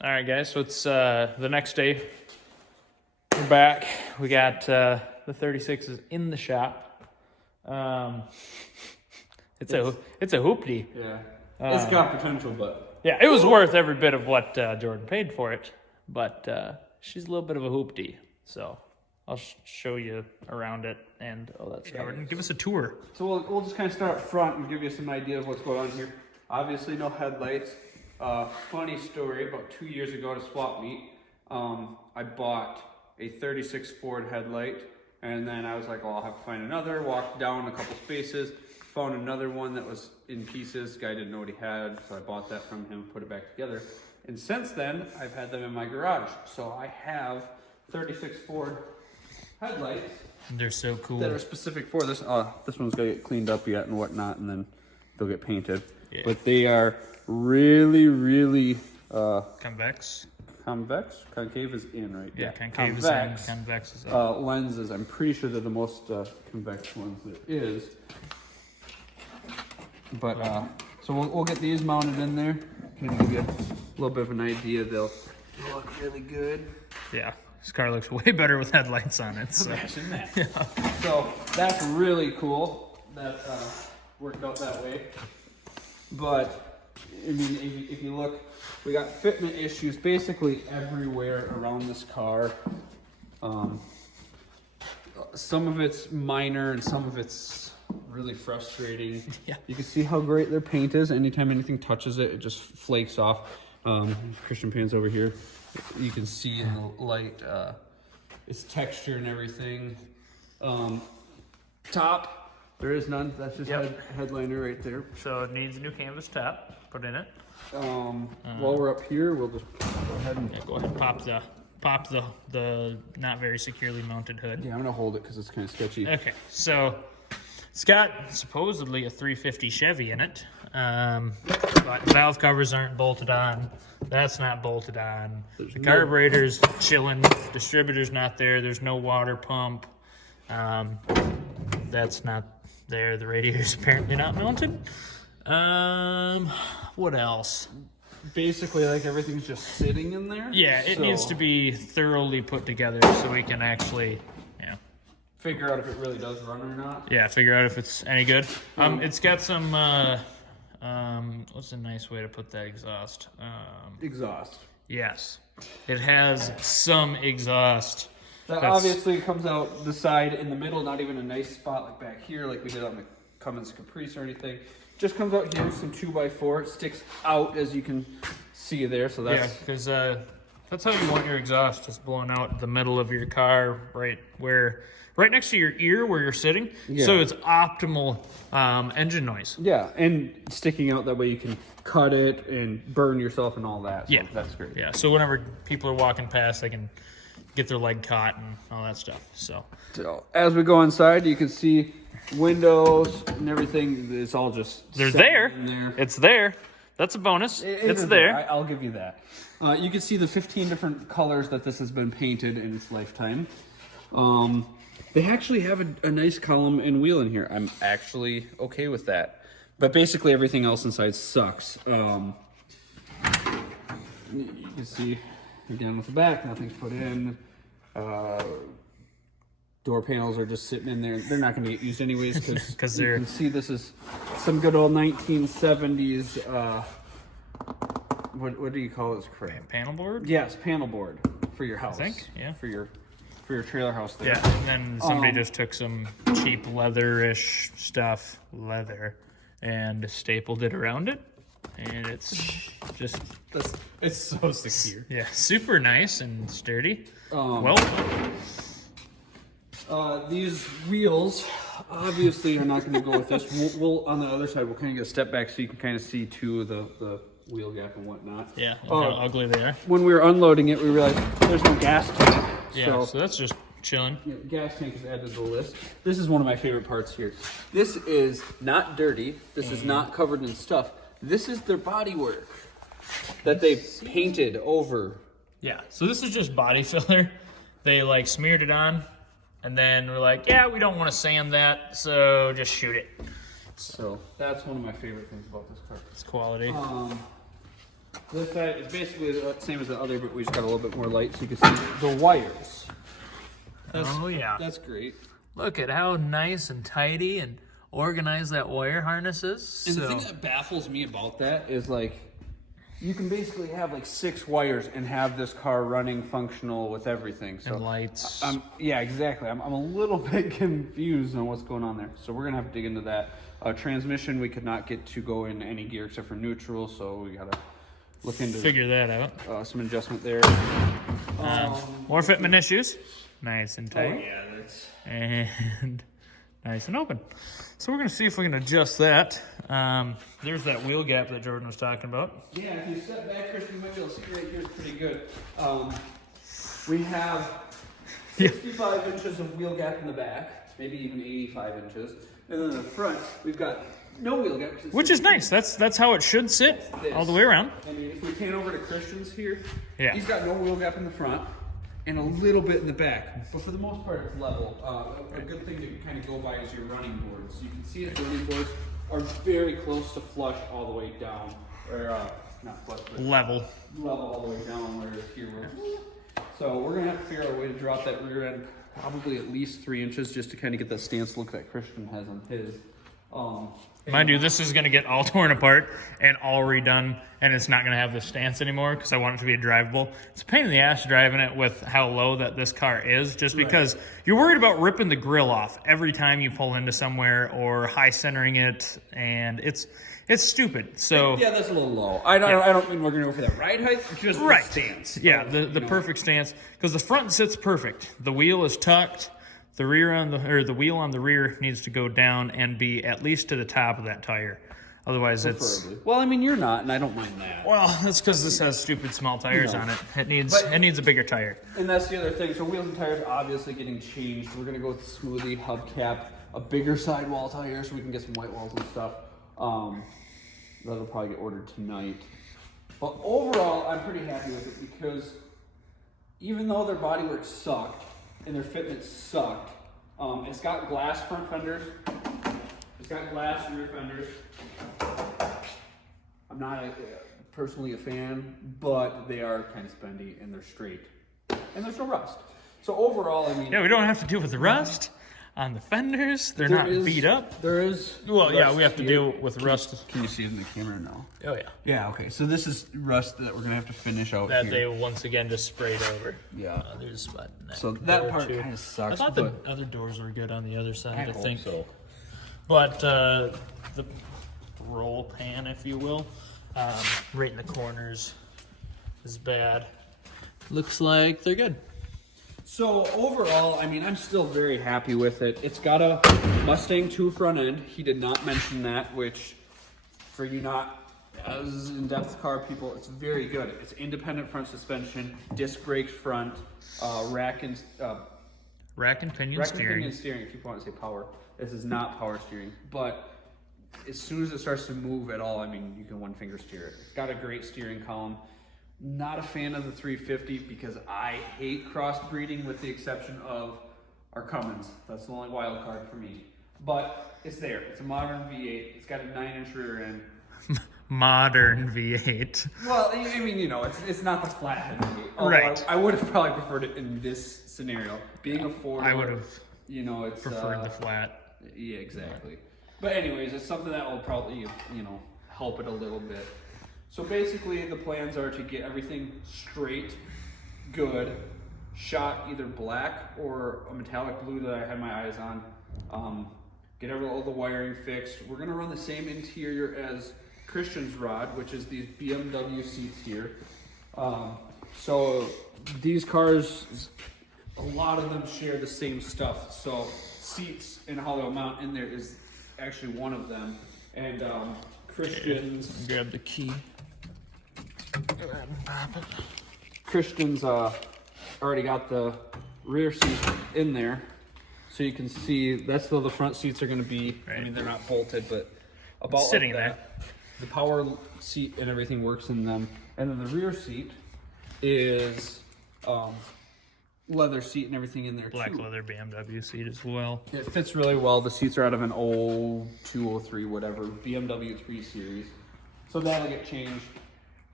All right, guys. So it's the next day. We're back. We got the 36s in the shop. It's a hoopty. Yeah, it's got potential, but yeah, it was worth every bit of what Jordan paid for it. But she's a little bit of a hoopty, so I'll show you around it. And that's Jordan. Give us a tour. So we'll just kind of start up front and give you some idea of what's going on here. Obviously, no headlights. Funny story, about 2 years ago at a swap meet, I bought a 36 Ford headlight, and then I was like, well, I'll have to find another. Walked down a couple spaces, found another one that was in pieces. Guy didn't know what he had, so I bought that from him, put it back together. And since then, I've had them in my garage. So I have 36 Ford headlights. They're so cool. That are specific for this. This one's gonna get cleaned up yet and whatnot, and then they'll get painted. Yeah. But they are really convex. Concave is in, right? Yeah, concave is in, convex is out. Lenses, I'm pretty sure they're the most convex ones there is. But so we'll get these mounted in there. Kind of give you a little bit of an idea. They'll look really good. Yeah, this car looks way better with headlights on it. So. Imagine that. Yeah. So that's really cool. That worked out that way. But I mean, if you look, we got fitment issues basically everywhere around this car. Some of it's minor and some of it's really frustrating. Yeah. You can see how great their paint is. Anytime anything touches it, it just flakes off. Christian Paint's over here. You can see in the light its texture and everything. Top, there is none. That's just headliner right there. So it needs a new canvas top put in it. While we're up here, we'll just go ahead and pop the not very securely mounted hood. Yeah, I'm gonna hold it because it's kind of sketchy. Okay, so it's got supposedly a 350 Chevy in it, but valve covers aren't bolted on. That's not bolted on. The carburetor's chilling. Distributor's not there. There's no water pump. That's not there. The radiator's apparently not mounted. What else? Basically, like everything's just sitting in there. Yeah, it needs to be thoroughly put together so we can actually, figure out if it really does run or not. Yeah, figure out if it's any good. It's got some, what's a nice way to put that exhaust? Exhaust. Yes, it has some exhaust. That obviously comes out the side in the middle, not even a nice spot like back here, like we did on the Cummins Caprice or anything. Just comes out here, some 2x4, sticks out as you can see there. So that's because that's how you want your exhaust, just blowing out the middle of your car, right next to your ear where you're sitting. Yeah. So it's optimal engine noise. Yeah, and sticking out that way you can cut it and burn yourself and all that. So yeah, that's great. Yeah, so whenever people are walking past, they can get their leg caught and all that stuff. So as we go inside, you can see windows and everything. It's all just there. It's there. That's a bonus. It's there. I'll give you that. You can see the 15 different colors that this has been painted in its lifetime. They actually have a nice column and wheel in here. I'm actually okay with that. But basically everything else inside sucks. You can see again with the back, nothing's put in. Door panels are just sitting in there. They're not going to get used anyways because you can see this is some good old 1970s. What do you call this crap? Panel board? Yes, panel board for your house. I think, yeah. For your trailer house there. Yeah, and then somebody just took some cheap leather-ish stuff, and stapled it around it. And it's just... It's so secure. Yeah, super nice and sturdy. These wheels obviously are not going to go with this. We'll on the other side, we'll kind of get a step back so you can kind of see too the wheel gap and whatnot. Yeah, how ugly they are. When we were unloading it, we realized there's no gas tank. Yeah, so that's just chilling. Yeah, gas tank is added to the list. This is one of my favorite parts here. This is not dirty. This is not covered in stuff. This is their bodywork that they painted over. Yeah, so this is just body filler. They smeared it on, and then we're like, yeah, we don't want to sand that, so just shoot it. So that's one of my favorite things about this car. It's quality. This side is basically the same as the other, but we just got a little bit more light so you can see the wires. Oh yeah. That's great. Look at how nice and tidy and organized that wire harness is. And the thing that baffles me about that is like, you can basically have like 6 wires and have this car running functional with everything. So and lights. yeah, exactly. I'm a little bit confused on what's going on there. So we're gonna have to dig into that. Transmission, we could not get to go in any gear except for neutral, so we gotta look into Figure that out. some adjustment there. More fitment issues. Nice and tight. yeah, that's And nice and open. So we're gonna see if we can adjust that. There's that wheel gap that Jordan was talking about. yeah. If you step back, Christian, you might be able to see right here is pretty good. We have 65 inches of wheel gap in the back, maybe even 85 inches, and then in the front we've got no wheel gap, Which is nice. That's how it should sit all the way around. I mean, if we pan over to Christian's here, Yeah. he's got no wheel gap in the front and a little bit in the back, but for the most part it's level. A good thing to kind of go by is your running boards. You can see his running boards are very close to flush all the way down, or not flush, but Level. level all the way down, whereas here we're... So we're gonna have to figure out a way to drop that rear end probably at least 3 inches just to kind of get that stance look that Christian has on his. Mind you, this is going to get all torn apart and all redone, and it's not going to have the stance anymore because I want it to be drivable. It's a pain in the ass driving it with how low that this car is, just because you're worried about ripping the grill off every time you pull into somewhere or high centering it, and it's stupid. So Yeah, that's a little low. I don't mean we're going to go for that ride height, just right the stance. Yeah, the perfect stance, because the front sits perfect. The wheel is tucked. The rear on the wheel on the rear needs to go down and be at least to the top of that tire. Otherwise, it's Well, I mean, you're not, and I don't mind that. well. That's because this has stupid small tires on it. It needs a bigger tire. And that's the other thing. So wheels and tires obviously getting changed. We're gonna go with smoothie hubcap, a bigger sidewall tire, so we can get some white walls and stuff. That'll probably get ordered tonight. But overall, I'm pretty happy with it because even though their bodywork sucked and their fitment sucked, it's got glass front fenders. It's got glass rear fenders. I'm not personally a fan, but they are kind of spendy and they're straight. And there's no rust. So overall, I mean... Yeah, we don't have to deal with the rust on the fenders. They're not beat up. There is... Well, yeah, we have to deal with rust. Can you see it in the camera now? Oh, yeah. Yeah, okay. So this is rust that we're going to have to finish out That here. they once again just sprayed over. Yeah. There's a spot in that. So that door, part too. kind of sucks. I thought the other doors were good on the other side, I hope think. so. But the roll pan, if you will, right in the corners is bad. Looks like they're good. So overall, I mean, I'm still very happy with it. It's got a Mustang 2 front end. He did not mention that, which for you not as in-depth car people, it's very good. It's independent front suspension, disc brakes front, rack and Pinion steering. pinion steering, if you want to say power. This is not power steering, but as soon as it starts to move at all, I mean, you can one finger steer it. It's got a great steering column. Not a fan of the 350 because I hate crossbreeding with the exception of our Cummins. That's the only wild card for me. But it's there. It's a modern V8. It's got a 9-inch rear end. Modern V8. Well, I mean, you know, it's not the flathead V8. Although Right. I would have probably preferred it in this scenario. Being a four-door, I would have you know, it's preferred the flat. Yeah, exactly. But anyways, it's something that will probably, you know, help it a little bit. So basically, the plans are to get everything straight, good, shot either black or a metallic blue that I had my eyes on. Get all the wiring fixed. We're gonna run the same interior as Christian's rod, which is these BMW seats here. So these cars, a lot of them share the same stuff. So seats and how they'll mount in there is actually one of them. And Christian's Grab the key. Christian's already got the rear seat in there, so you can see that's though the front seats are going to be. I mean, they're not bolted, but about Sitting like that. The power seat and everything works in them, and then the rear seat is leather seat and everything in there Black too. leather BMW seat as well. It fits really well. The seats are out of an 02, 03, whatever BMW 3 Series, so that'll get changed.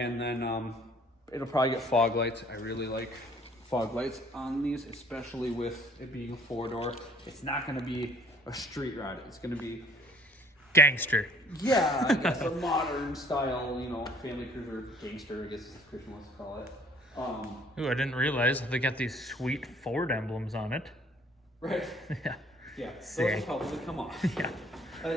And then it'll probably get fog lights. I really like fog lights on these, especially with it being a 4-door. It's not going to be a street ride. It's going to be Gangster. yeah, I guess a modern style, you know, family cruiser, gangster, I guess Christian wants to call it. Ooh, I didn't realize they got these sweet Ford emblems on it. Right. Yeah. Yeah. Those Sick. will probably come off. Yeah.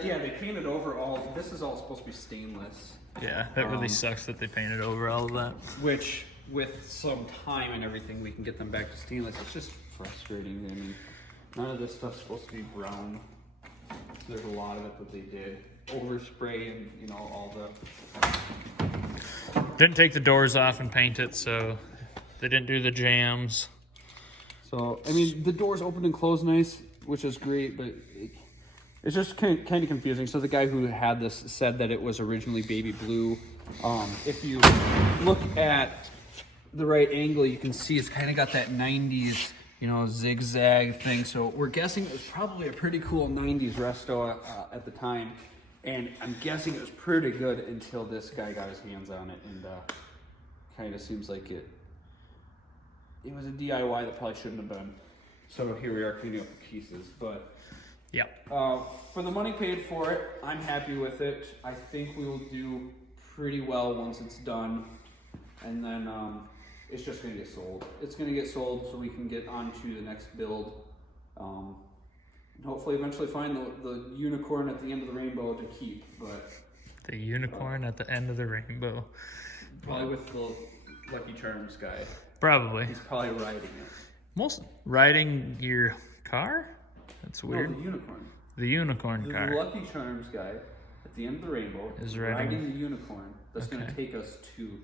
Yeah, they painted over all. This is all supposed to be stainless, Yeah, that really sucks that they painted over all of that. which with some time and everything, we can get them back to stainless. It's just frustrating. I mean, none of this stuff's supposed to be brown. There's a lot of it that they did overspray and you know all the. Didn't take the doors off and paint it, so they didn't do the jams. So I mean, the doors open and close nice, which is great, but it's just kind of confusing. So the guy who had this said that it was originally baby blue. If you look at the right angle, you can see it's kind of got that 90s, you know, zigzag thing. So we're guessing it was probably a pretty cool 90s resto at the time. And I'm guessing it was pretty good until this guy got his hands on it, and kind of seems like it was a DIY that probably shouldn't have been. So here we are cleaning up the pieces, but Yeah. for the money paid for it, I'm happy with it. I think we will do pretty well once it's done, and then it's just gonna get sold. It's gonna get sold so we can get on to the next build. And hopefully eventually find the unicorn at the end of the rainbow to keep, but The unicorn at the end of the rainbow. probably with the Lucky Charms guy. Probably. He's probably riding it. Most riding your car? That's weird. No, the unicorn. The unicorn The car. Lucky Charms guy at the end of the rainbow Is riding- the unicorn that's going Okay. to take us to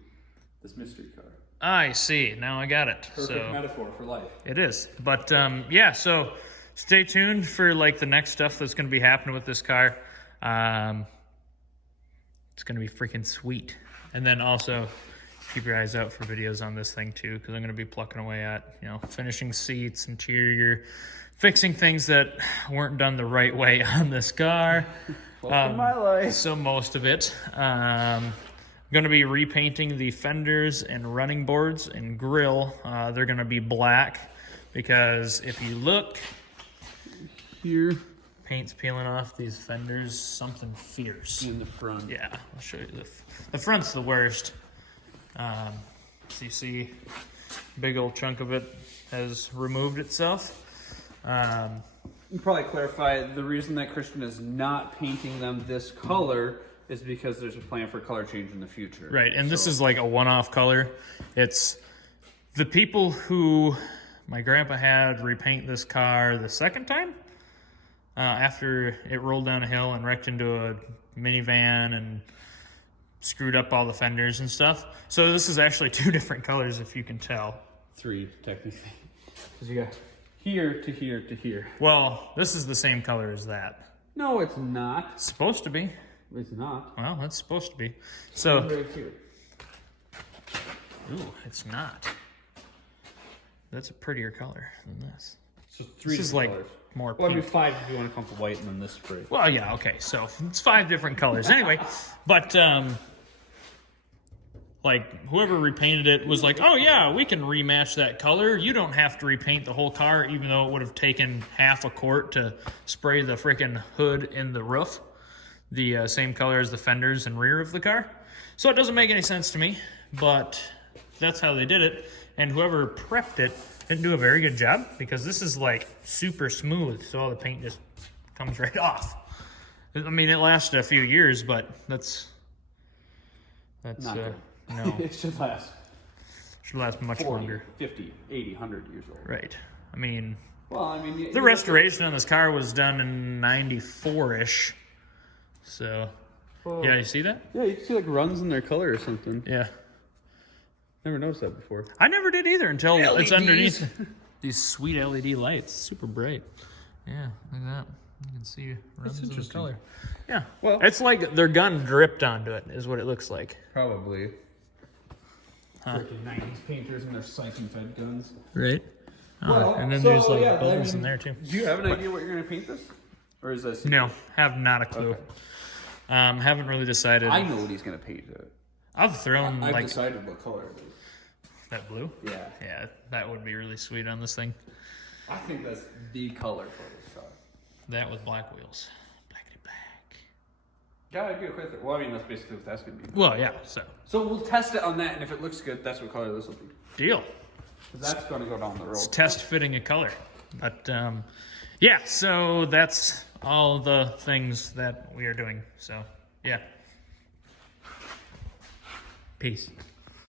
this mystery car. I see. Now I got it. Perfect So metaphor for life. it is. But yeah, so stay tuned for like the next stuff that's going to be happening with this car. It's going to be freaking sweet. And then also keep your eyes out for videos on this thing too, because I'm going to be plucking away at, you know, finishing seats, interior, fixing things that weren't done the right way on this car. Welcome to my life. So most of it. Going to be repainting the fenders and running boards and grill. They're going to be black because if you look Here paint's peeling off these fenders, something fierce. in the front. Yeah, I'll show you the front's the worst. So you see, big old chunk of it has removed itself. You probably clarify the reason that Christian is not painting them this color is because there's a plan for color change in the future. Right, and this is like a one-off color. It's the people who my grandpa had repaint this car the second time after it rolled down a hill and wrecked into a minivan and screwed up all the fenders and stuff. So this is actually two different colors, if you can tell. 3 technically. Because you got here to here to here. Well, this is the same color as that. No, it's not. It's supposed to be. It's not. Well, it's supposed to be. So, Right here. ooh, it's not. That's a prettier color than this. So 3 This is like more Well, I mean pink. 5 if you want to come with white and then this spray. Well, yeah, okay. So it's 5 different colors. Anyway, but like whoever repainted it was like, oh yeah, we can rematch that color. You don't have to repaint the whole car, even though it would have taken half a quart to spray the freaking hood and the roof the same color as the fenders and rear of the car. So it doesn't make any sense to me, but that's how they did it. And whoever prepped it didn't do a very good job because this is like super smooth, so all the paint just comes right off. I mean, it lasted a few years, but that's Not good. no, It should last should last much 40, longer. 50, 80, 100 years old. Right. I mean, Well, I mean... the restoration on this car was done in 94-ish. So, yeah, you see that? Yeah, you can see like runs in their color or something. Yeah. Never noticed that before. I never did either until it's LEDs. underneath these sweet LED lights. Super bright. Yeah, look at that. You can see runs in the interesting. color. Yeah. Well- It's like their gun dripped onto it, is what it looks like. Probably. Huh. Freaking 90s painters and their siphon fed guns. Right? Oh, Well, and then so, there's like yeah, I bubbles in mean, there too. Do you have an idea what you're going to paint this? Or is this... No, have not a clue. Okay. Haven't really decided. I know what he's going to paint it. I've thrown I've like decided what color it is. that blue. Yeah. Yeah, that would be really sweet on this thing. I think that's the color for this car. That with black wheels. Blackety black. Yeah, I'd go with it. Well, I mean, that's basically what that's going to be. Well, yeah, so. So we'll test it on that, and if it looks good, that's what color this will be. Deal. 'Cause that's going to go down the road. It's test fitting a color. But, yeah, so that's all the things that we are doing. So, yeah. Peace.